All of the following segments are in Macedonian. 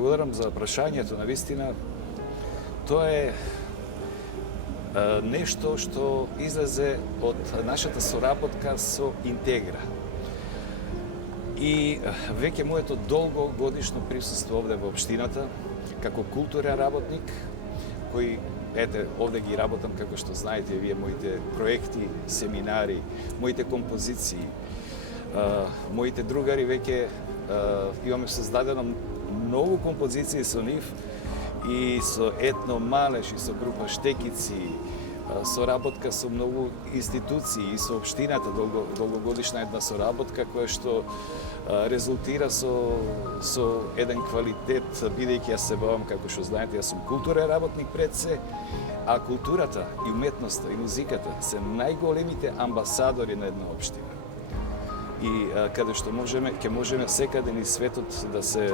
благодарам за прашањето. Навистина, тоа е нешто што излезе од нашата соработка со Интегра. И веќе моето долгогодишно присуство овде во општината, како културен работник, кој, ете, овде ги работам, како што знаете вие, моите проекти, семинари, моите композиции, моите другари веќе имаме создадено многу композиции со нив и со Етно Малеш и со група Штекици, соработка со многу институции и со општината, долгогодишна една соработка која што резултира со еден квалитет, бидејќи јас се бавам, како што знаете, јас сум културен работник пред се, а културата и уметноста и музиката се најголемите амбасадори на една општина. И каде што ќе можеме секаде низ светот да се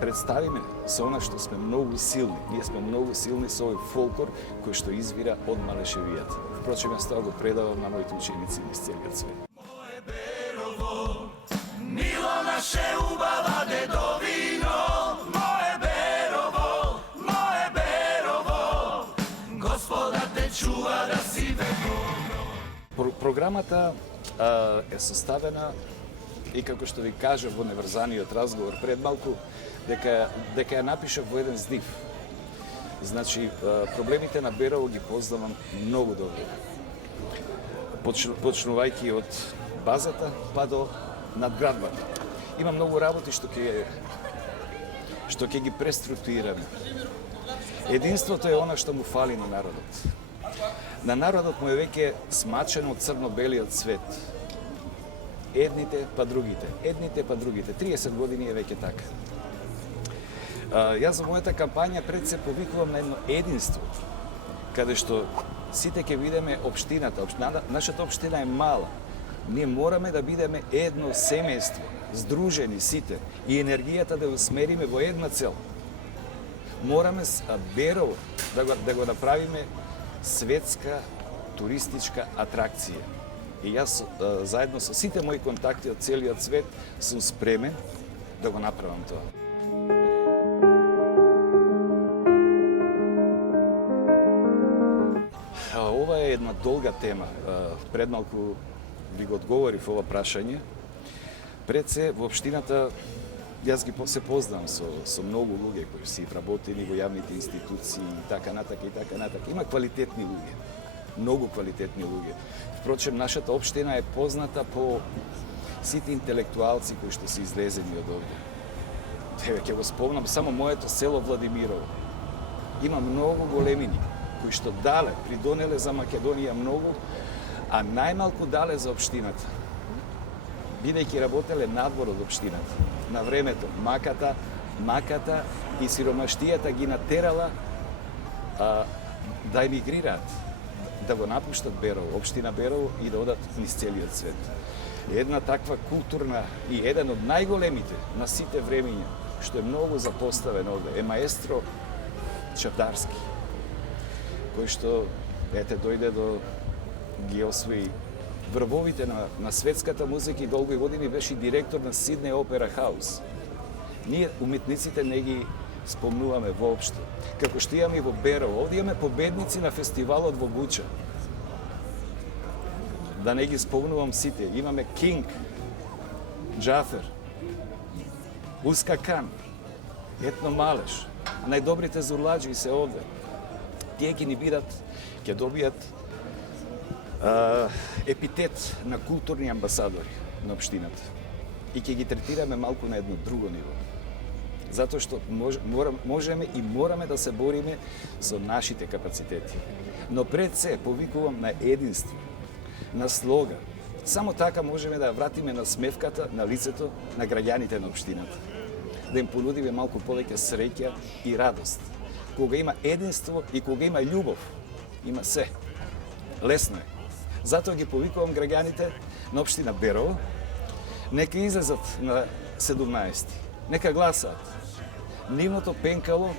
представиме со она што сме многу силни. Ние сме многу силни со овој фолклор кој што извира од Малешевијата. Впрочем, јас тоа го предавам на моите ученици низ целиот свет. Моје Берово, мило наше убава дедовино, моје Берово, Господа те чува да си вековно. Програмата е составена и како што ви кажав во неврзаниот разговор пред малку, дека ја напишав во еден здив. Значи, проблемите на Берово ги познавам многу добро. Почнувајќи од базата па до надградбата. Има многу работи што ќе ги преструктурираме. Единството е она што му фали на народот. На народот му е веќе смачено црно-белиот цвет. Едните па другите. 30 години е веќе така. Јас за мојата кампања пред се повикувам на едно единство, каде што сите ќе видиме општината. Нашата општина е мала. Ние мораме да бидеме едно семејство, здружени сите и енергијата да ја усмериме во една цел. Мораме Берово да го направиме светска туристичка атракција. И јас заедно со сите мои контакти од целиот свет сум спремен да го направам тоа. Ова е една долга тема. Пред малку ви го одговорив ова прашање. Пред се во општината јас ги се познавам со многу луѓе кои си работени во јавните институции и така натака. Има квалитетни луѓе, многу квалитетни луѓе. Впрочем, нашата општина е позната по сите интелектуалци кои што се излезени од овде. Ќе го спомнам само моето село Владимирово. Има многу големини кои што дале придонеле за Македонија многу, а најмалку дале за општината. Бидејќи работеле надвор од општината. На времето маката и сиромаштијата ги натерала да емигрираат, да го напуштат Берово, општина Берово и да одат низ целиот свет. Една таква културна и еден од најголемите на сите времиња, што е многу запоставен овде, е маестро Чавдарски, кој што дојде до ги освои врвовите на светската музика и долги години беше директор на Сиднеј Опера Хаус. Ние, уметниците, не ги спомнуваме воопшто. Како што имаме и во Берово. Овде имаме победници на фестивалот во Буча. Да не ги спомнувам сите. Имаме Кинг, Џафер, Уска Кан, Етно Малеш. Најдобрите зурладжи се овде. Тие ќе ни бидат, ќе добијат епитет на културни амбасадори на општината. И ќе ги третираме малку на едно друго ниво. Затоа што можеме и мораме да се бориме со нашите капацитети. Но пред се повикувам на единство, на слога. Само така можеме да ја вратиме на смевката на лицето на граѓаните на општината. Да им понудиме малку повеќе среќа и радост. Кога има единство и кога има љубов, има се. Лесно е. Затоа ги повикувам граѓаните на општина Берово, нека излезат на 17. Нека гласаат. Нивното пенкало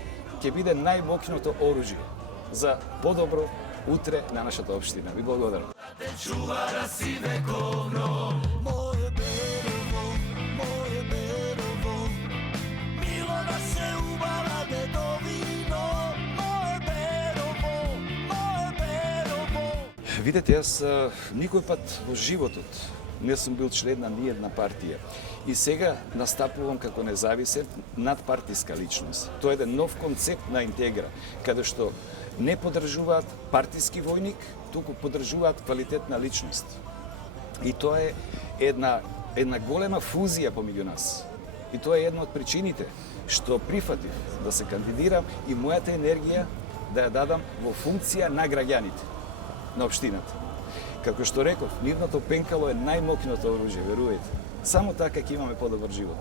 ќе биде најмокното оружје за подобро утре на нашата општина. Ви благодарам. Видете, јас никој пат во животот не сум бил член на ниедна партија. И сега настапувам како независен надпартиска личност. Тоа е еден нов концепт на интегра, каде што не поддржуваат партиски војник, туку поддржуваат квалитетна личност. И тоа е една голема фузија помеѓу нас. И тоа е една од причините што прифатив да се кандидирам и мојата енергија да ја дадам во функција на граѓаните на општината. Како што реков, нивното пенкало е најмокното оружје, верувајте. Само така ќе имаме подобар живот.